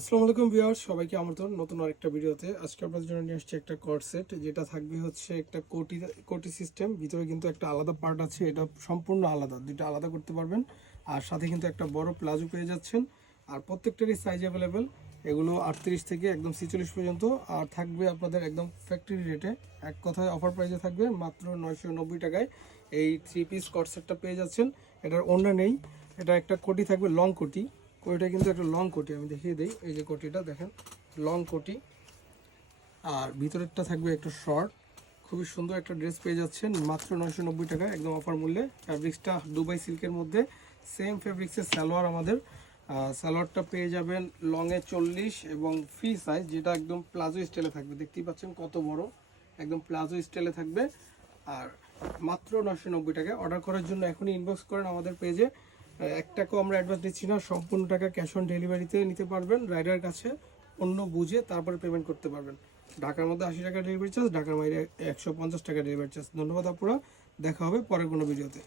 আসসালামু আলাইকুম ভিউয়ার্স, সবাইকে আমন্ত্রণ নতুন আরেকটা ভিডিওতে। আজকে আপনাদের জন্য নিয়ে আসছি একটা কর্ড সেট, যেটা থাকবে হচ্ছে একটা কোটি কোটি সিস্টেম। ভিতরে কিন্তু একটা আলাদা পার্ট আছে, এটা সম্পূর্ণ আলাদা, দুটো আলাদা করতে পারবেন। আর সাথে কিন্তু একটা বড় প্লাজো পেয়ে যাচ্ছেন। আর প্রত্যেকটারই সাইজ অ্যাভেলেবেল, এগুলো 38 থেকে একদম 46 পর্যন্ত। আর থাকবে আপনাদের একদম ফ্যাক্টরি রেটে, এক কথায় অফার প্রাইসে থাকবে মাত্র 990 টাকায় এই 3 পিস কর্ড সেটটা পেয়ে যাচ্ছেন। এটার ওড়না নেই, এটা একটা কোটি থাকবে, লং কোটি। কোটিটা কিন্তু একটা লং কোটি, আমি দেখিয়ে দিই। এই যে কোটিটা দেখেন, লং কোটি। আর ভিতরেরটা থাকবে একটু শর্ট। খুবই সুন্দর একটা ড্রেস পেয়ে যাচ্ছেন মাত্র 990 টাকায় একদম অফার মূল্যে। ফ্যাব্রিক্সটা দুবাই সিল্কের মধ্যে, সেম ফ্যাব্রিক্সের সালোয়ার আমাদের। সালোয়ারটা পেয়ে যাবেন লংয়ে 40 এবং ফ্রি সাইজ, যেটা একদম প্লাজো স্টাইলে থাকবে। দেখতেই পাচ্ছেন কত বড়, একদম প্লাজো স্টাইলে থাকবে। আর মাত্র 990 টাকায় অর্ডার করার জন্য এখনই ইনবক্স করেন আমাদের পেজে। 1 টাকাও আমরা অ্যাডভান্স দিচ্ছি না, সম্পূর্ণ টাকা ক্যাশ অন ডেলিভারিতে নিতে পারবেন। রাইডার কাছে অন্য বুঝে তারপরে পেমেন্ট করতে পারবেন। ঢাকার মধ্যে 80 টাকা ডেলিভারি চার্জ, ঢাকার বাইরে 150 টাকা ডেলিভারি চার্জ। ধন্যবাদ আপুরা, দেখা হবে পরের কোনো ভিডিওতে।